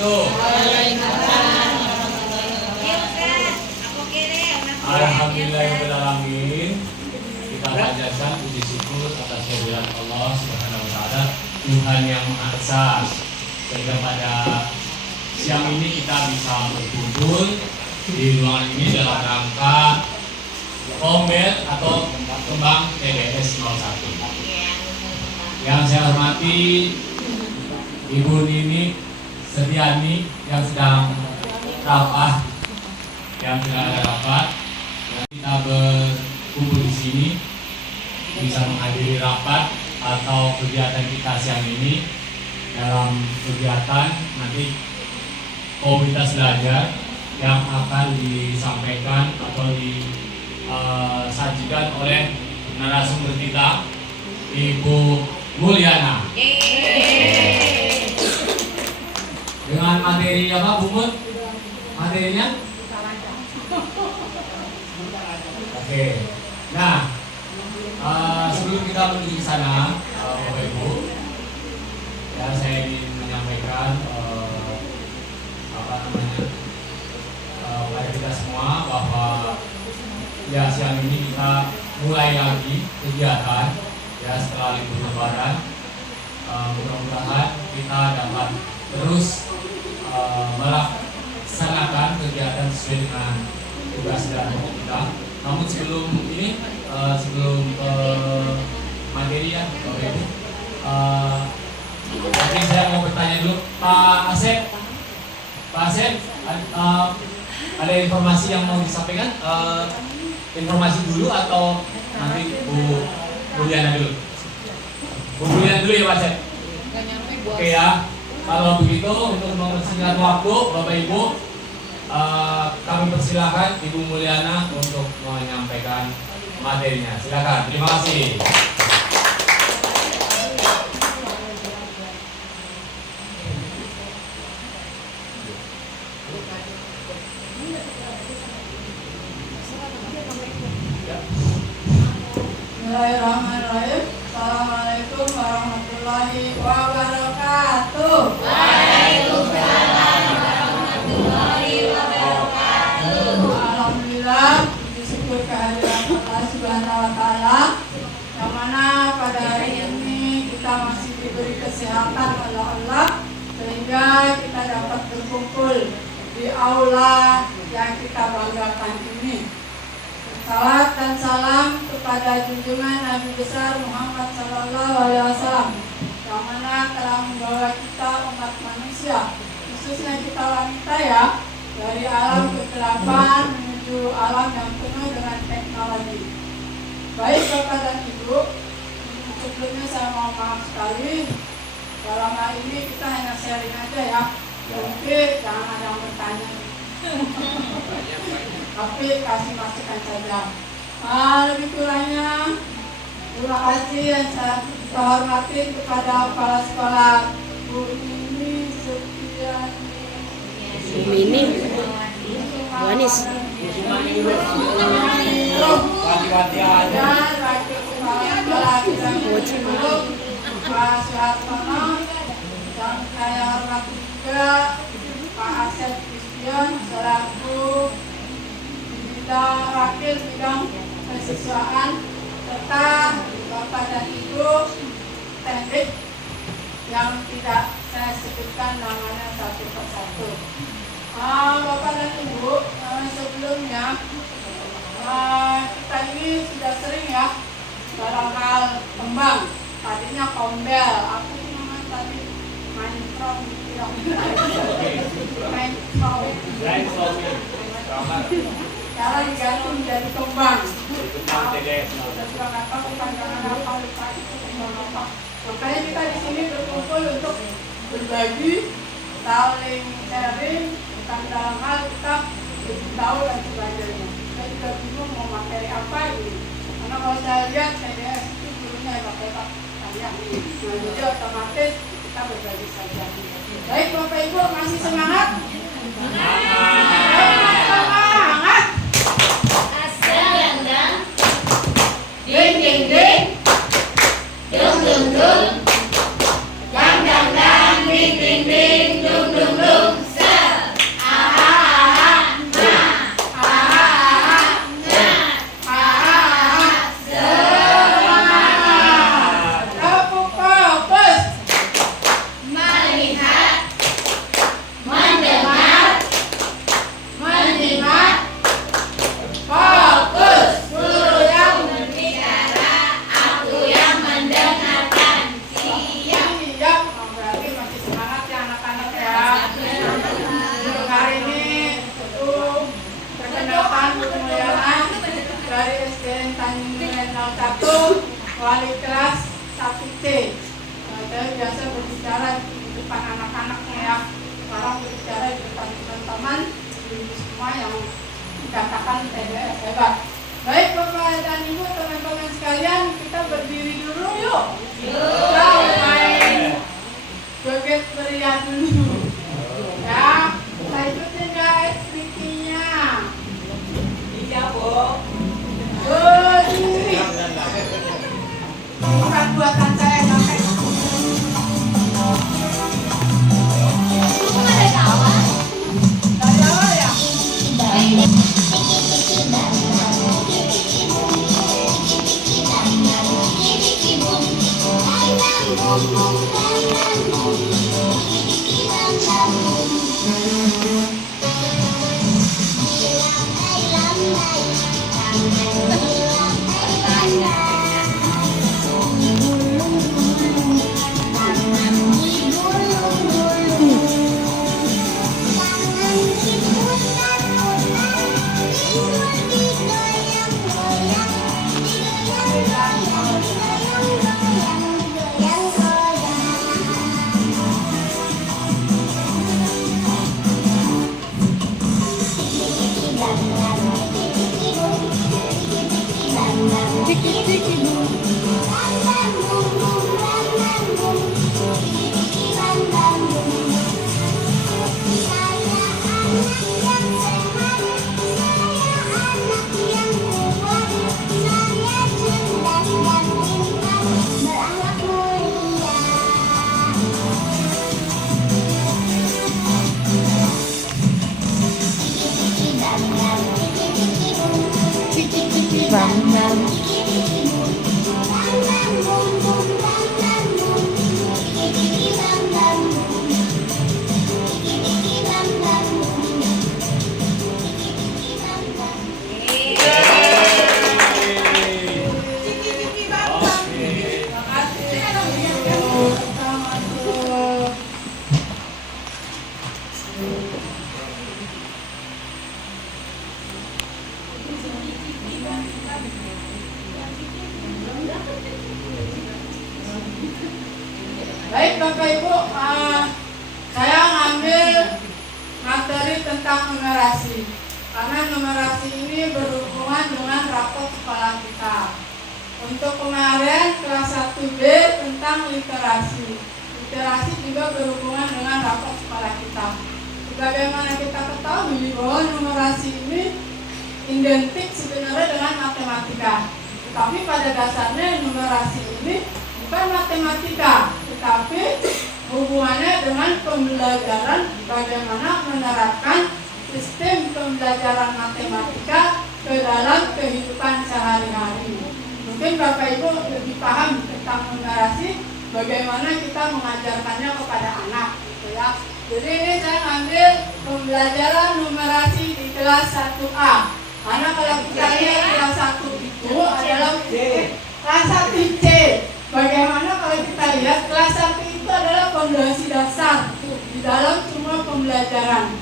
wabarakatuh. Alhamdulillahirobbilalamin. Kita panjatkan puji syukur atas kehadiran Allah Subhanahu wa taala, Tuhan yang Maha Esa, sehingga pada siang ini kita bisa berkumpul di ruangan ini dalam rangka Kombel atau kembang TBS 01. Yang saya hormati Ibu Nini Setiani yang sedang rapat, kita berkumpul di sini bisa menghadiri rapat atau kegiatan kita siang ini. Dalam kegiatan nanti komunitas belajar yang akan disampaikan atau disajikan oleh narasumber kita, Ibu Mulyana. Dengan materi apa, Bu Mut? Materinya? Oke. Nah, sebelum kita menuju ke sana, Bapak Ibu, ya saya ingin menyampaikan kepada kita semua bahwa ya siang ini kita mulai lagi kegiatan ya setelah libur Lebaran. Mudah-mudahan kita dapat terus melaksanakan kegiatan sesuai dengan tugas dan pokok kita. Namun sebelum ini, sebelum ke materi ya, Bapak Ibu, mungkin saya mau bertanya dulu, Pak Asep, ada informasi yang mau disampaikan? Informasi dulu atau nanti Bu Mulyana dulu? Bu Mulyana dulu ya Pak Asep. Oke ya. Kalau begitu untuk mempersingkat waktu, Bapak Ibu, kami persilakan Ibu Mulyana untuk menyampaikan materinya. Silakan. Terima kasih. Bismillahirrahmanirrahim. Assalamualaikum warahmatullahi wabarakatuh. Waalaikumsalam warahmatullahi wabarakatuh. Alhamdulillah, bersyukur kehadiran Allah Subhanahu wa taala, yang mana pada hari ini kita masih diberi kesehatan oleh Allah sehingga kita dapat berkumpul di aula yang kita banggakan ini. Salat dan salam kepada junjungan Nabi besar Muhammad SAW, yang mana telah membawa kita umat manusia, khususnya kita wanita ya, dari alam kegelapan menuju alam yang penuh dengan teknologi. Baik Bapak dan Ibu, sebelumnya saya mau maaf sekali, dalam hal ini kita hanya sharing aja ya, mungkin jangan ada yang bertanya. Tapi kasih masukan saja. Lebih kurangnya terima kasih yang saya hormati kepada kepala sekolah Bu Nini Setiani, Wanis, dan wakil kepala sekolah Pak Suhartono, dan saya hormati juga Pak Asep selaku wakil bidang kesiswaan, serta Bapak dan Ibu teknik yang tidak saya sebutkan namanya satu persatu. Bapak dan Ibu, sebelumnya kita ini sudah sering ya dalam hal kembang. Tadinya kombel, aku namanya tadi mainstrom gitu ya. Sekarang diganti menjadi kembang. Makanya kita di sini berkumpul untuk berbagi, saling sharing tentang dalam hal kita lebih tahu dan sebagainya. Saya juga bingung mau materi apa ini. Karena kalau saya lihat TDS itu gurunya yang pakai kalian. Nah, jadi otomatis kita berbagi saja. Baik Bapak Ibu, masih semangat? Semangat! Asal dan ding ding ding, dung dung dung, dang dang dang, ding ding ding, dung dung dung. wali kelas 1C. Saya biasa berbicara di depan anak-anaknya ya. Sekarang berbicara di depan teman-teman ibu semua yang dikatakan hebat. Baik Bapak dan Ibu, teman-teman sekalian, kita berdiri dulu yuk. Kita main joget beria dulu. Ya, kita ikutin guys triknya. Iya, Bu. Berdiri. Bukan buatan saya, pakai. Dari awal ya? Baik Bapak Ibu, saya ngambil materi tentang numerasi karena numerasi ini berhubungan dengan rapot sekolah kita. Untuk kemarin kelas 1B tentang literasi. Literasi juga berhubungan dengan rapot sekolah kita. Bagaimana kita ketahui bahwa numerasi ini identik sebenarnya dengan matematika. Tetapi pada dasarnya numerasi ini bukan matematika, tetapi hubungannya dengan pembelajaran bagaimana menerapkan sistem pembelajaran matematika ke dalam kehidupan sehari-hari. Mungkin Bapak Ibu lebih paham tentang numerasi, bagaimana kita mengajarkannya kepada anak, gitu ya. Jadi ini saya ambil pembelajaran numerasi di kelas 1A. Karena kalau kita lihat kelas 1 itu adalah kelas 1C. Bagaimana kalau kita lihat kelas 1 itu adalah fondasi dasar di dalam semua pembelajaran.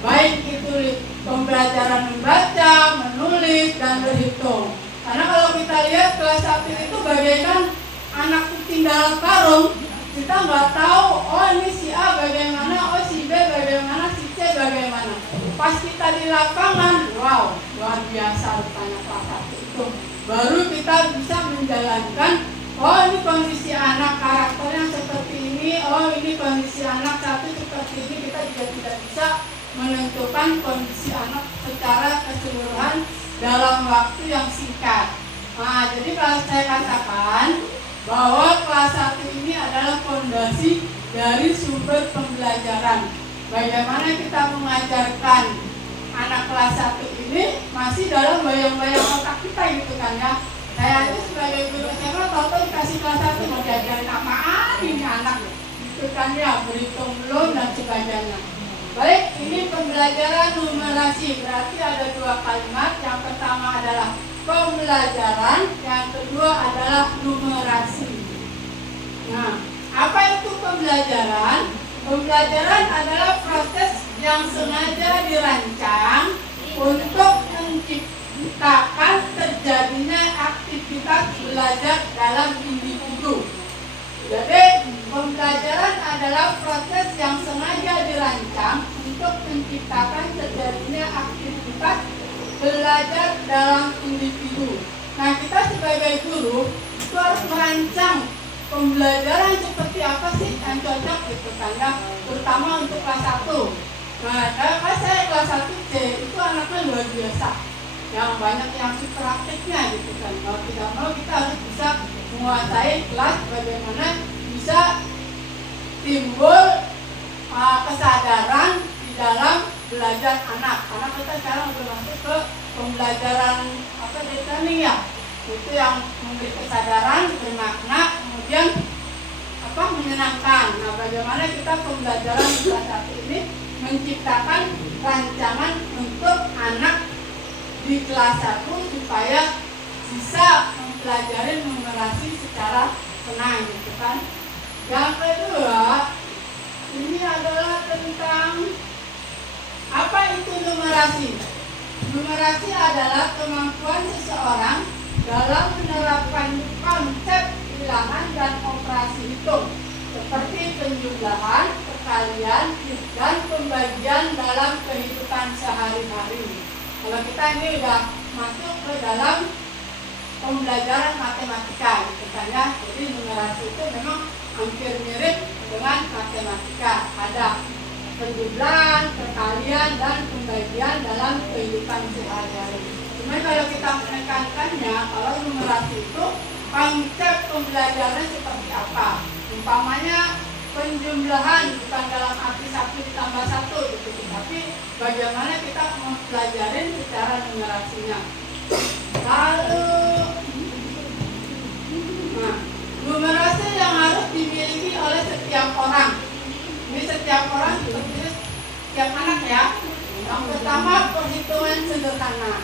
Baik itu pembelajaran membaca, menulis, dan berhitung. Karena kalau kita lihat kelas 1 itu bagaikan anak kucing dalam karung. Kita nggak tahu, oh ini si A bagaimana, oh si B bagaimana, si C bagaimana. Pas kita di lapangan, wow, luar biasa rupanya kelas 1 itu. Baru kita bisa menjalankan, oh ini kondisi anak karakternya seperti ini, oh ini kondisi anak satu seperti ini. Kita juga tidak bisa menentukan kondisi anak secara keseluruhan dalam waktu yang singkat. Nah, jadi kalau saya katakan bahwa kelas 1 ini adalah fondasi dari sumber pembelajaran. Bagaimana kita mengajarkan anak kelas 1 ini masih dalam bayang-bayang otak kita gitu kan ya. Saya itu sebagai guru SMA tahu dikasih kelas 1 mau diajarin apaan ini anak gitu kan ya, berhitung belum dan sebagainya. Baik, ini pembelajaran numerasi, berarti ada dua kalimat. Yang pertama adalah pembelajaran, yang kedua adalah numerasi. Nah, apa itu pembelajaran? Pembelajaran adalah proses yang sengaja dirancang untuk menciptakan terjadi terjadinya aktivitas belajar dalam individu. Jadi pembelajaran adalah proses yang sengaja dirancang untuk menciptakan terjadinya aktivitas belajar dalam individu. Nah, kita sebagai guru itu harus merancang pembelajaran seperti apa sih yang cocok gitu kan ya, terutama untuk kelas 1. Nah, kalau saya kelas 1 C itu anaknya luar biasa, yang banyak yang praktiknya gitu kan. Mau tidak mau kita harus bisa menguasai kelas bagaimana bisa timbul kesadaran di dalam belajar anak. Karena kita sekarang udah masuk ke pembelajaran apa training ya, itu yang memberi kesadaran, bermakna, kemudian apa menyenangkan. Nah, bagaimana kita pembelajaran di kelas 1 ini menciptakan rancangan untuk anak di kelas 1 supaya bisa mempelajari numerasi secara tenang gitu kan. Yang kedua, ini adalah tentang apa itu numerasi. Numerasi adalah kemampuan seseorang dalam menerapkan konsep bilangan dan operasi hitung seperti penjumlahan, perkalian, dan pembagian dalam kehidupan sehari-hari. Kalau kita ini udah masuk ke dalam pembelajaran matematika gitu kan ya. Jadi numerasi itu memang hampir mirip dengan matematika. Ada penjumlahan, perkalian, dan pembagian dalam kehidupan sehari-hari. Cuma kalau kita menekankannya, kalau numerasi itu konsep pembelajaran seperti apa? Umpamanya penjumlahan bukan dalam arti 1 ditambah 1 gitu, tapi bagaimana kita mempelajari secara numerasinya. Lalu, nah, numerasi yang harus dimiliki oleh setiap orang. Ini setiap orang seperti setiap anak ya. Yang pertama, perhitungan sederhana.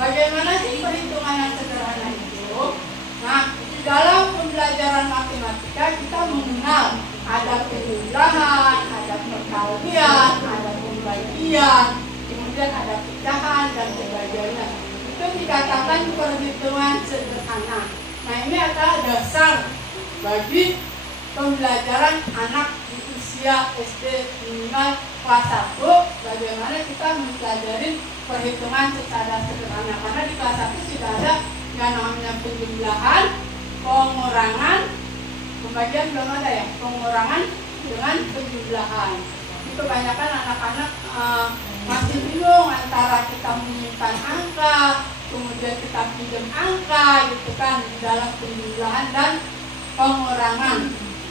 Bagaimana sih perhitungan yang sederhana itu? Nah, di dalam pembelajaran matematika kita mengenal ada penjumlahan, ada perkalian, ada pembagian, kemudian ada pecahan dan sebagainya. Itu dikatakan perhitungan sederhana. Nah, ini adalah dasar bagi pembelajaran anak di usia SD minimal kelas 1, bagaimana kita mempelajari perhitungan secara sederhana. Karena di kelas 1 sudah ada yang namanya penjumlahan, pengurangan, pembagian belum ada ya, pengurangan dengan penjumlahan. Itu kebanyakan anak-anak masih bingung antara kita menyimpan angka, kemudian kita pinjam angka gitu kan di dalam penjumlahan dan pengurangan.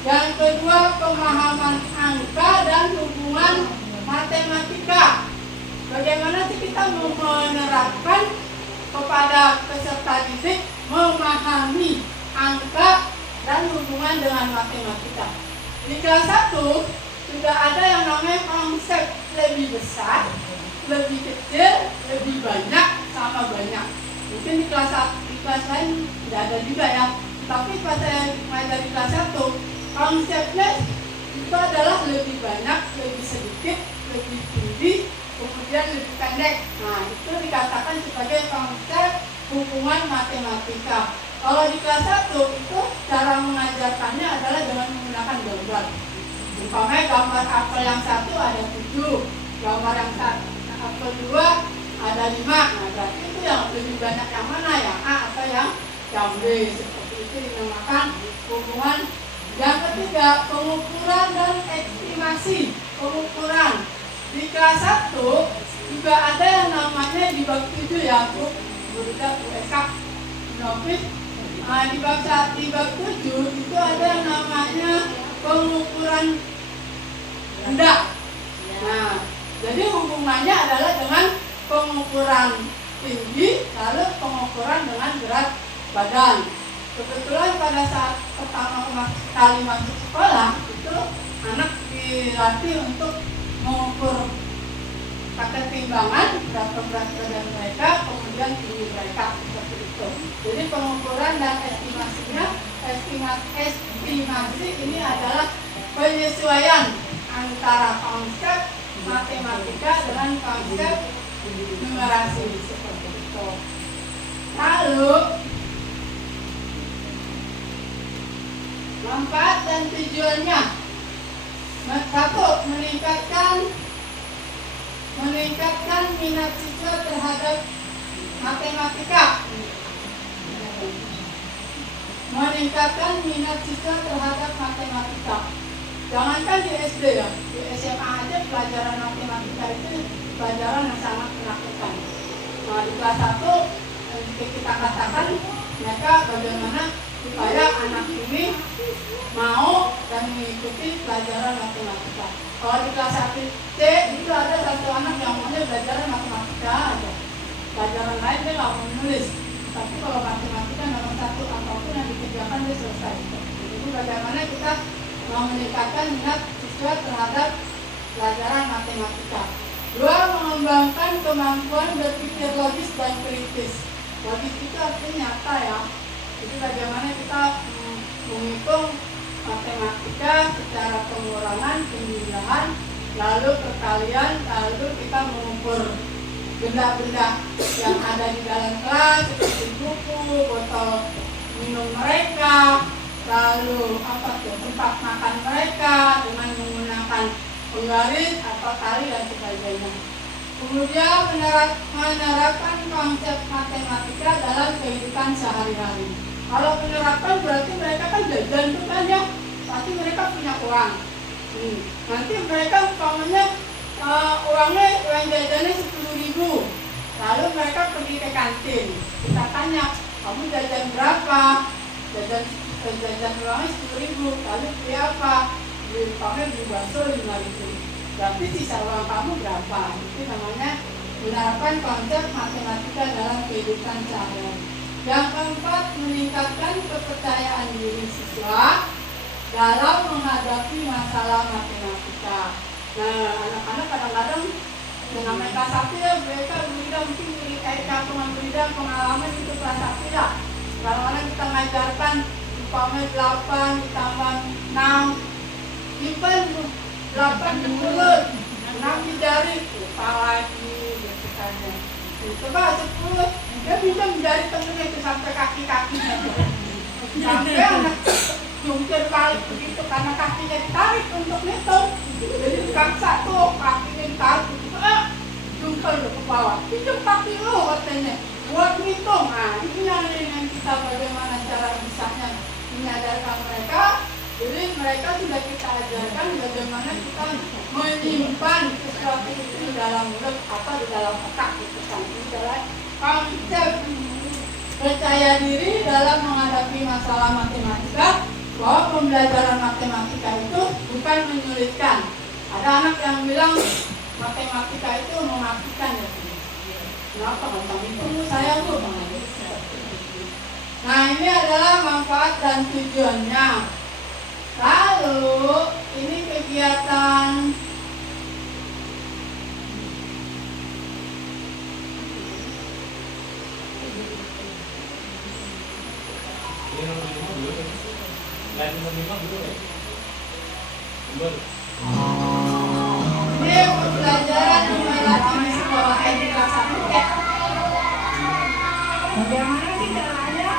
Yang kedua, pemahaman angka dan hubungan matematika. Bagaimana sih kita menerapkan kepada peserta didik memahami angka dan hubungan dengan matematika. Di kelas 1 sudah ada yang namanya konsep lebih besar, lebih kecil, lebih banyak, sama banyak. Mungkin di kelas lain tidak ada juga ya. Tapi pas saya mengajar di kelas 1, konsepnya itu adalah lebih banyak, lebih sedikit, lebih tinggi, kemudian lebih pendek. Nah, itu dikatakan sebagai konsep hubungan matematika. Kalau di kelas 1 itu cara mengajarkannya adalah dengan menggunakan gambar. Umpamanya gambar apel yang 1 ada 7, gambar yang apel 2 ada 5. Nah, berarti itu yang lebih banyak yang mana, yang A atau yang B. Seperti itu dinamakan hubungan. Yang ketiga, pengukuran dan estimasi. Pengukuran di kelas 1 juga ada yang namanya di bab 7 ya, Bu Eka, Novis. Di bab 7 itu ada yang namanya pengukuran rendah. Nah, jadi hubungannya adalah dengan pengukuran tinggi, lalu pengukuran dengan berat badan. Kebetulan pada saat pertama kali masuk sekolah itu anak dilatih untuk mengukur pakai timbangan berapa berat badan mereka, kemudian tinggi mereka, seperti itu. Jadi pengukuran dan estimasi ini adalah penyesuaian antara konsep matematika dengan konsep numerasi, seperti itu. Lalu manfaat dan tujuannya. Satu, meningkatkan minat siswa terhadap matematika. Meningkatkan minat siswa terhadap matematika. Jangankan di SD ya, di SMA aja pelajaran matematika itu pelajaran yang sangat menakutkan. Nah, di kelas 1 kita katakan mereka bagaimana supaya anak ini mau dan mengikuti pelajaran matematika. Kalau di kelas 1C itu ada satu anak yang maunya belajar matematika aja. Pelajaran lain dia nggak mau menulis. Tapi kalau matematika nomor 1 apapun yang dikerjakan dia selesai. Jadi bagaimana kita mau meningkatkan minat siswa terhadap pelajaran matematika. 2, mengembangkan kemampuan berpikir logis dan kritis. Logis itu artinya nyata ya. Jadi bagaimana kita menghitung matematika secara pengurangan, pembilangan, lalu perkalian, lalu kita mengukur benda-benda yang ada di dalam kelas seperti buku, botol minum mereka, lalu tempat makan mereka dengan menggunakan penggaris atau tali dan sebagainya. Kemudian menerapkan konsep matematika dalam kehidupan sehari-hari. Kalau menerapkan berarti mereka kan jajan tuh kan ya, pasti mereka punya uang. Nanti mereka umpamanya uang jajannya 10.000, lalu mereka pergi ke kantin. Kita tanya, kamu jajan berapa? Jajan uangnya 10.000, lalu beli apa? Beli bakso 5.000. Berarti sisa uang kamu berapa? Itu namanya menerapkan konsep matematika dalam kehidupan sehari-hari. Yang keempat, meningkatkan kepercayaan diri siswa dalam menghadapi masalah matematika. Nah, anak-anak kadang-kadang dengan mereka kelas 1 ya, mereka mungkin beri kayak pengalaman itu kelas 1 ya. Kadang-kadang kita mengajarkan umpamanya 8 ditambah 6, simpan 8 di mulut, 6 di jari, lupa lagi gitu kan ya. Coba 10, dia bisa menjari temennya itu sampai kaki-kakinya. Sampai anak jungkir balik begitu karena kakinya ditarik untuk ngitung. Jadi dikaksa tuh kakinya ditarik begitu, jungkir ke bawah. Itu kaki lo katanya, buat ngitung. Nah, ini yang kita bagaimana cara bisanya menyadarkan mereka. Jadi mereka sudah kita ajarkan bagaimana kita menyimpan sesuatu itu di dalam mulut atau di dalam otak gitu kan. Ini adalah konsep percaya diri dalam menghadapi masalah matematika, bahwa pembelajaran matematika itu bukan menyulitkan. Ada anak yang bilang matematika itu mematikan ya. Kenapa? Kalau itu saya tuh Nah, ini adalah manfaat dan tujuannya. Lalu ini kegiatan ini pembelajaran melatih di sekolah di kelas 1 ya. Bagaimana sih caranya?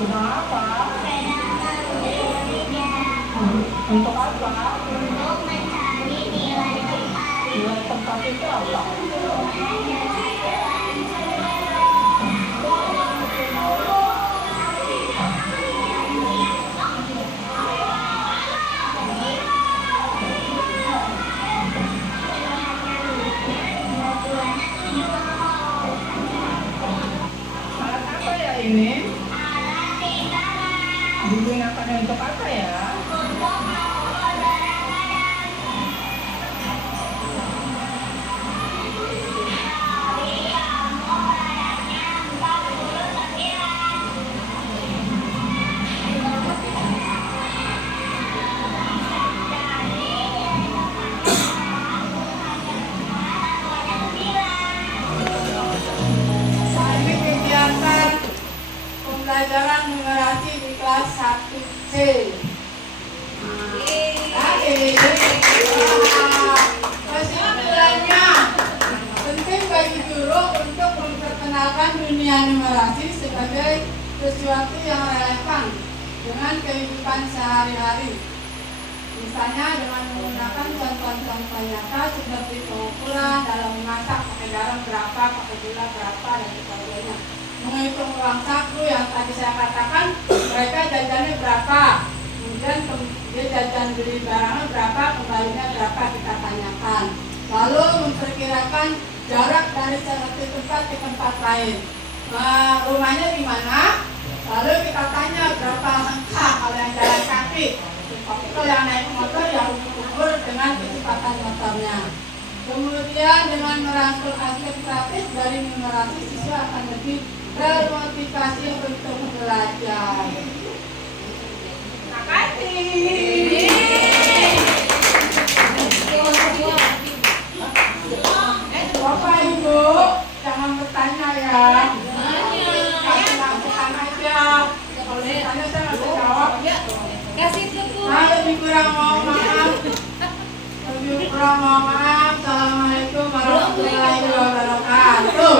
Untuk apa? Untuk mencari nilai tempat. Nilai tempat itu apa? Alat apa ya ini? Alat bicara. Digunakan Apa ya? Ini kegiatan pembelajaran numerasi di kelas 1C. Kesimpulannya, penting bagi guru untuk memperkenalkan dunia numerasi sebagai sesuatu yang relevan dengan kehidupan sehari-hari. Misalnya dengan menggunakan contoh-contoh nyata seperti pengukuran dalam memasak, pakai garam berapa, pakai gula berapa, dan sebagainya. Menghitung uang saku yang tadi saya katakan, mereka jajannya berapa, kemudian dia jajan beli barangnya berapa, kembalinya berapa, kita tanyakan. Lalu memperkirakan jarak dari satu tempat ke tempat lain. Rumahnya di mana? Lalu kita tanya berapa langkah kalau yang jalan kaki. Tapi kalau yang naik motor ya ukur dengan kecepatan motornya. Kemudian dengan merangkul aspek praktis dari numerasi, siswa akan lebih termotivasi untuk belajar. Terima kasih. Bapak Ibu jangan bertanya ya. Kasih masukan aja. Kalau ditanya saya nggak bisa jawab. Kasih ke Bu. Lebih kurang mohon maaf. Assalamualaikum warahmatullahi wabarakatuh.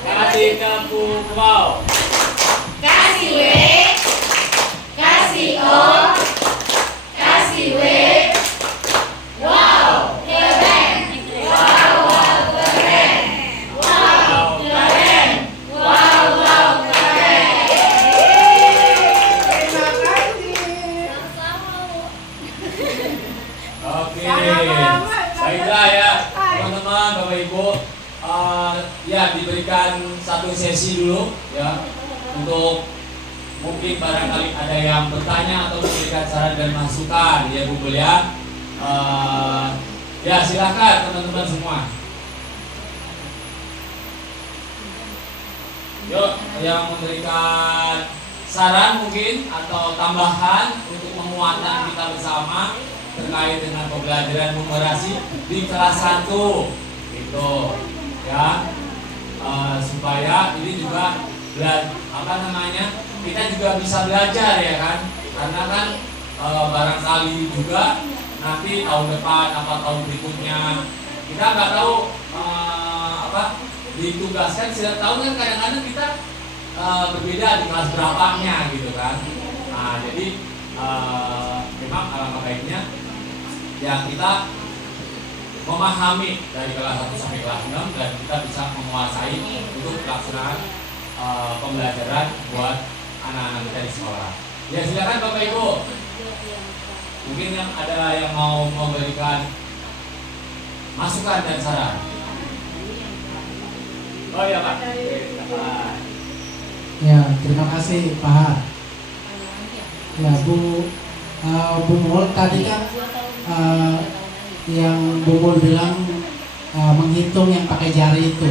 Kasih ke Bu Wow. Kasih W. Kasih O. Kasih W. Wow, keren. Wow, keren. Wow, keren. Wow, keren. Terima kasih. Oke, baiklah ya teman-teman, Bapak Ibu, ya diberikan satu sesi dulu ya untuk mungkin barangkali ada yang bertanya atau memberikan saran dan masukan ya Bu ya. Ya silakan teman-teman semua. Yuk, yang memberikan saran mungkin atau tambahan untuk menguatkan kita bersama terkait dengan pembelajaran numerasi di kelas 1 gitu ya, supaya ini juga kita juga bisa belajar ya kan, karena kan barangkali juga nanti tahun depan apa tahun berikutnya kita nggak tahu ditugaskan setiap tahun kan, kadang-kadang kita berbeda di kelas berapanya gitu kan. Nah jadi memang alangkah baiknya ya kita memahami dari kelas 1 sampai kelas 6 dan kita bisa menguasai untuk pelaksanaan pembelajaran buat anak-anak kita di sekolah. Ya silakan Bapak Ibu. Mungkin yang ada yang mau memberikan masukan dan saran. Oh ya Pak. Ya, terima kasih Pak Har. Ya Bu Mul tadi kan yang Bu Mul bilang menghitung yang pakai jari itu.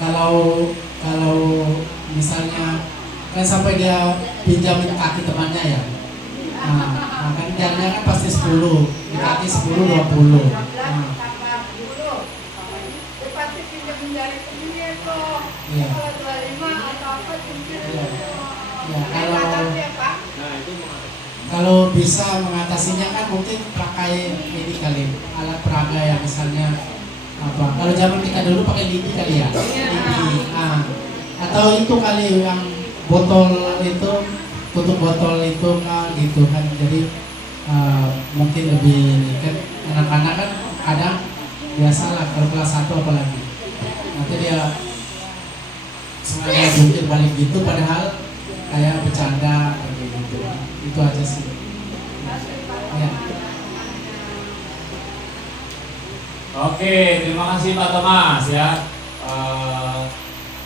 Kalau misalnya kan sampai dia pinjamin kaki temannya ya. Nah, kan jarinya kan pasti 10, di kaki 10 20. Nah, iya. Ya, kalau bisa mengatasinya kan mungkin pakai ini kali, alat peraga ya misalnya apa. Kalau zaman kita dulu pakai lidi kali ya, lidi. Atau itu kali yang botol itu, tutup botol itu kan gitu kan. Jadi mungkin lebih kan anak-anak kan kadang biasalah kalau kelas 1 apalagi nanti dia sengaja jungkir balik gitu padahal kayak bercanda kayak gitu. Itu aja sih ya. Oke, terima kasih Pak Thomas ya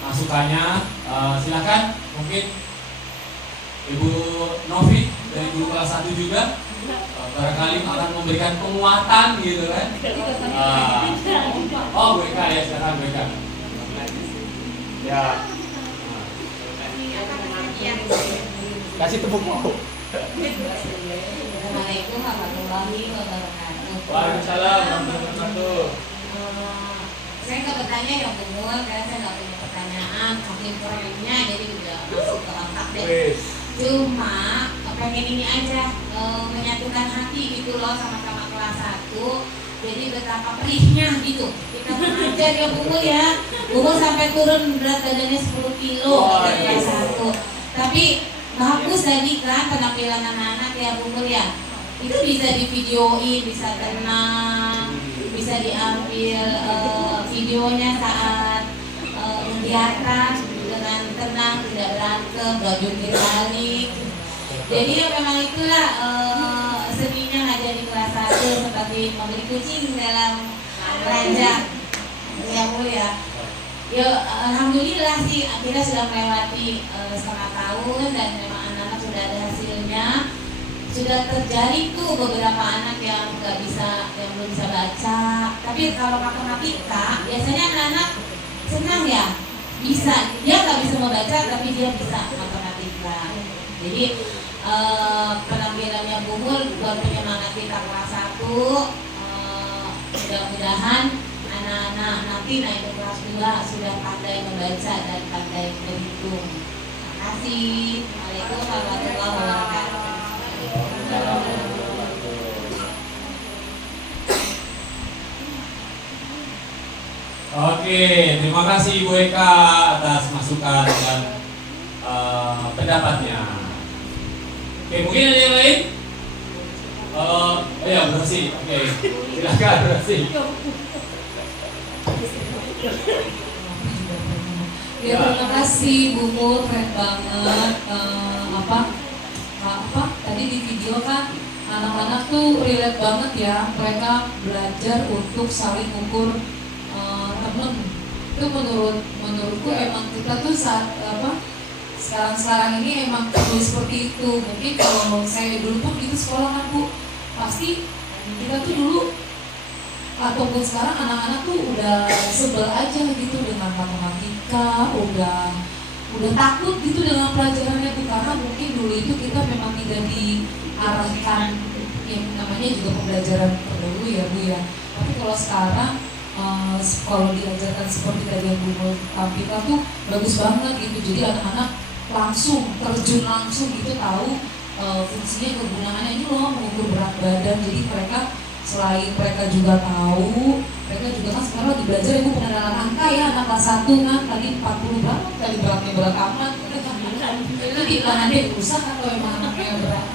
masukannya. Silakan mungkin Ibu Novi dari guru kelas 1 juga barangkali akan memberikan penguatan gitu kan. Oh Bu Eka ya, silakan Bu Eka. Ya. Kasih tepuk tangan. Assalamualaikum warahmatullahi wabarakatuh. Waalaikumsalam warahmatullahi wabarakatuh. Saya nggak bertanya ya Bu Mul, karena saya nggak punya pertanyaan. Saking kerennya jadi udah masuk ke otak deh. Cuma pengen ini aja menyatukan hati gitu loh sama-sama kelas 1. Jadi betapa perihnya gitu kita mengajar ya Bu Mul ya. Bu Mul sampai turun berat badannya 10 kilo dari kelas 1. Tapi bagus tadi kan penampilan anak-anak ya Bu Mul ya. Itu bisa divideoin, bisa tenang, bisa diambil videonya saat kegiatan dengan tenang, tidak berantem, gak jungkir balik. Jadi ya memang itulah seninya ngajar di kelas 1 seperti membeli kucing dalam keranjang ya Bu ya. Ya alhamdulillah sih kita sudah melewati setengah tahun dan memang anak-anak sudah ada hasilnya. Sudah terjadi tuh beberapa anak yang belum bisa baca. Tapi kalau matematika biasanya anak-anak senang ya, bisa. Dia nggak bisa membaca tapi dia bisa matematika. Jadi penampilannya Bu Mul buat penyemangat kita kelas 1. Mudah-mudahan anak-anak nanti naik ke kelas 2 sudah pandai membaca dan pandai berhitung. Terima kasih. Assalamualaikum warahmatullahi wabarakatuh. Oke, terima kasih Ibu Eka atas masukan dan pendapatnya. Oke, mungkin ada yang lain? Oh ya, bersih. Oke, silakan bersih. Ya, terima kasih Bu Mul, keren banget. Tadi di video kan anak-anak tuh relate banget ya. Mereka belajar untuk saling ukur temen. Itu menurutku emang kita tuh sekarang ini emang perlu seperti itu. Mungkin kalau saya dulu pun gitu sekolah kan Bu, pasti kita tuh dulu ataupun sekarang anak-anak tuh udah sebel aja gitu dengan matematika, udah takut gitu dengan pelajarannya tuh, karena mungkin dulu itu kita memang tidak diarahkan yang namanya juga pembelajaran terdahulu ya Bu ya. Tapi kalau sekarang kalau diajarkan seperti tadi yang Bu tampilkan tuh bagus banget gitu. Jadi anak-anak langsung terjun langsung gitu tahu fungsinya, kegunaannya ini loh mengukur berat badan. Jadi mereka selain mereka juga tahu, mereka juga kan sekarang lagi belajar Ibu pengenalan angka ya, anak kelas 1 kan tadi 40 berapa, tadi beratnya berat amat. Itu gimana deh, rusak atau emang anaknya berat?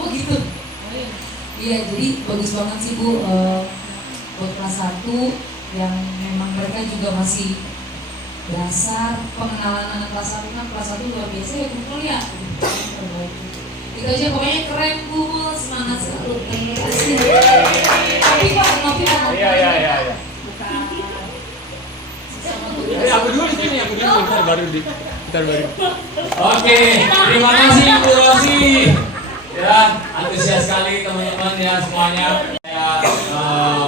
Oh gitu. Iya, jadi bagus banget sih Bu buat kelas 1 yang memang mereka juga masih dasar. Pengenalan anak kelas 1 kan kelas 1 luar biasa ya Bu Mul ya. Itu aja pokoknya keren Bu Mul, semangat selalu. Terima kasih. Tapi Pak, Novi Iya. Aku dulu di sini, Bentar baru. Oke, terima kasih Bu Rosi. Ya, antusias sekali teman-teman ya semuanya. Saya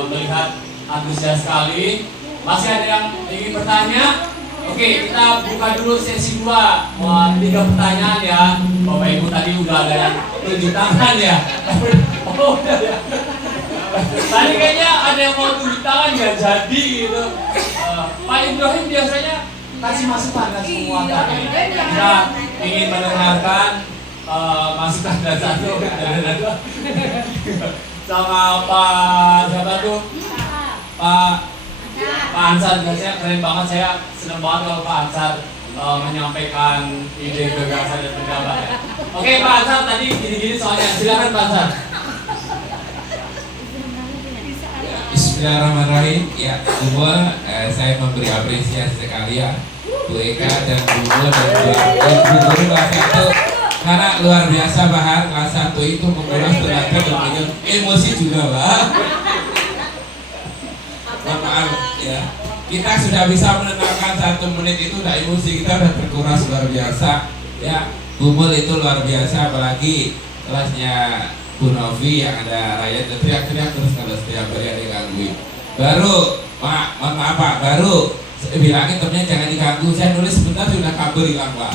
melihat antusias sekali. Masih ada yang ingin bertanya? Oke, kita buka dulu sesi 2. 3 pertanyaan ya. Bapak Ibu tadi udah ada yang tunjuk tangan ya. Oh, udah ya. Tadi kayaknya ada yang mau tunjuk tangan nggak jadi gitu. Pak Ibrahim biasanya kasih masukan, kasih penguatan ini. Kita ingin mendengarkan masukan dari 1 dan 2 sama Pak siapa tuh? Pak Ansar. Biasanya keren banget, saya senang banget kalau Pak Ansar menyampaikan ide, gagasan dan pendapat ya. Oke Pak Ansar, tadi gini-gini soalnya, silakan Pak Ansar. Bismillahirrahmanirrahim. Ya, semua saya memberi apresiasi sekali ya Bu Eka dan Bu Mul dan Bu Guru kelas 1 karena luar biasa bahar kelas 1 itu menguras tenaga dan punya emosi juga Pak. Maaf ya, kita sudah bisa menenangkan 1 menit itu udah emosi kita udah terkuras luar biasa ya. Bumul itu luar biasa, apalagi kelasnya Bu Novi yang ada rakyat teriak-teriak terus kalau setiap hari ada yang gangguin. Baru, mohon maaf Pak, baru saya bilangin temennya jangan diganggu, saya nulis sebentar sudah kabur hilang Pak.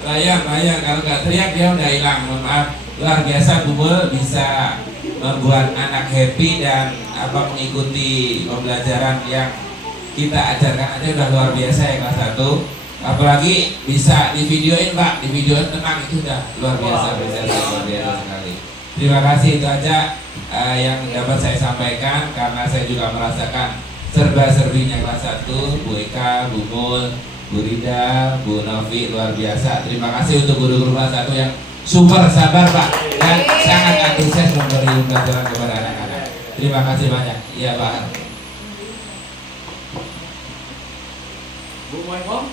Rayang, kalau nggak teriak dia udah hilang, mohon maaf. Luar biasa Bumul bisa membuat anak happy dan mengikuti pembelajaran yang kita ajarkan aja udah luar biasa ya kelas 1. Apalagi bisa di videoin Pak, di videoin tenang itu udah luar biasa, luar biasa sekali. Terima kasih, itu aja yang dapat saya sampaikan karena saya juga merasakan serba-serbinya kelas 1, Bu Eka, Bu Mul, Bu Rida, Bu Novi, luar biasa. Terima kasih untuk guru-guru kelas 1 yang super sabar Pak dan sangat antusias memberi pembelajaran kepada anak-anak. Terima kasih banyak. Iya Pak. Bu Moimom?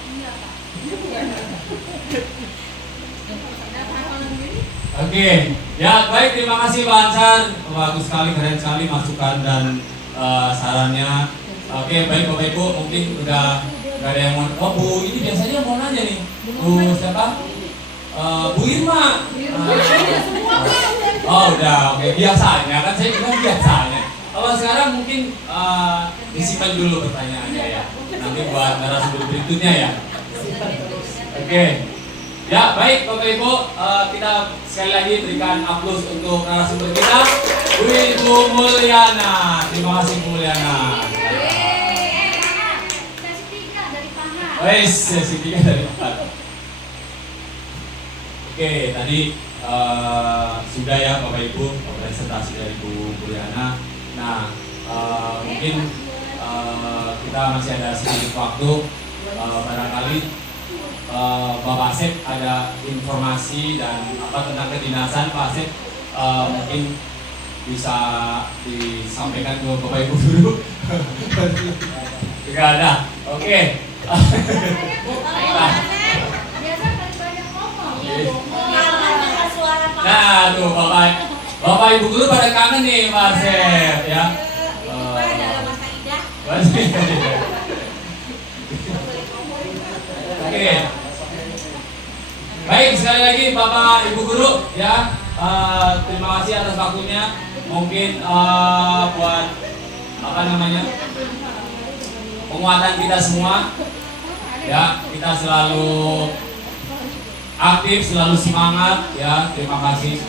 Oke, ya baik, terima kasih Pak Ansar, bagus sekali, keren sekali masukan dan sarannya. Oke, baik Bapak Ibu, mungkin udah gak ada yang mau. Oh Bu, ini biasanya mau nanya nih, Bu siapa? Bu Irma. Oh udah, oke, biasanya kan saya bilang biasanya. Kalau sekarang mungkin disimpan dulu pertanyaannya ya, nanti buat narasumber berikutnya ya. Oke. Ya baik Bapak Ibu, kita sekali lagi berikan aplaus untuk narasumber kita, Bu Ibu Mulyana. Terima kasih Bu Mulyana. Wes, sesi 3 dari 4. Oke, tadi sudah ya Bapak Ibu presentasi dari Bu Mulyana. Nah, mungkin kita masih ada sedikit waktu, barangkali Bapak Asep ada informasi dan tentang kedinasan Pak Asep, mungkin bisa disampaikan ke Bapak Ibu dulu. Tidak ada, oke. Nah tuh Bapak Ibu guru pada kangen nih Pak Asep ya. Oke. Baik, sekali lagi Bapak Ibu guru ya, terima kasih atas waktunya. Mungkin buat penguatan kita semua ya, kita selalu aktif, selalu semangat ya. Terima kasih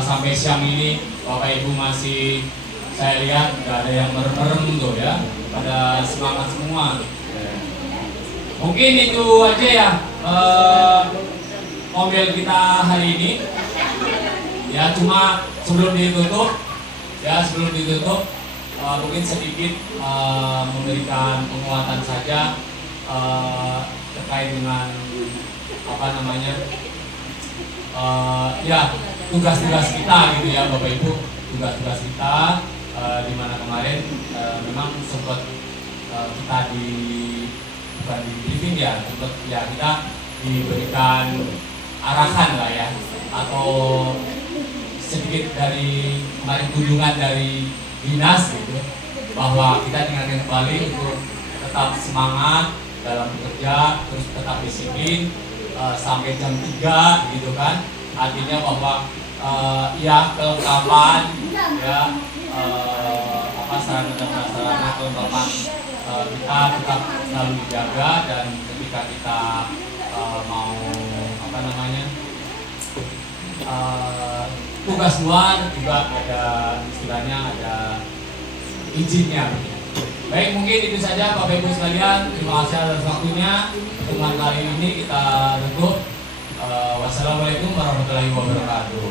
sampai siang ini Bapak Ibu masih, saya lihat nggak ada yang merem-merem tuh ya, pada semangat semua. Mungkin itu aja ya mobil kita hari ini ya. Cuma sebelum ditutup mungkin sedikit memberikan penguatan saja terkait dengan ya tugas-tugas kita gitu ya Bapak Ibu, tugas-tugas kita di mana kemarin memang sempat kita bukan di briefing ya, sempat ya kita diberikan arahan lah ya, atau sedikit dari kemarin kunjungan dari dinas gitu, bahwa kita diingatkan kembali untuk tetap semangat dalam bekerja, terus tetap disiplin sampai jam 3 gitu kan. Artinya bahwa ya kelengkapan ya sarana dan prasarana kelengkapan kita tetap selalu dijaga, dan ketika kita mau tugas luar juga ada istilahnya, ada izinnya. Baik, mungkin itu saja Bapak Ibu sekalian. Terima kasih atas waktunya. Pertemuan kali ini kita tutup. Wassalamualaikum warahmatullahi wabarakatuh.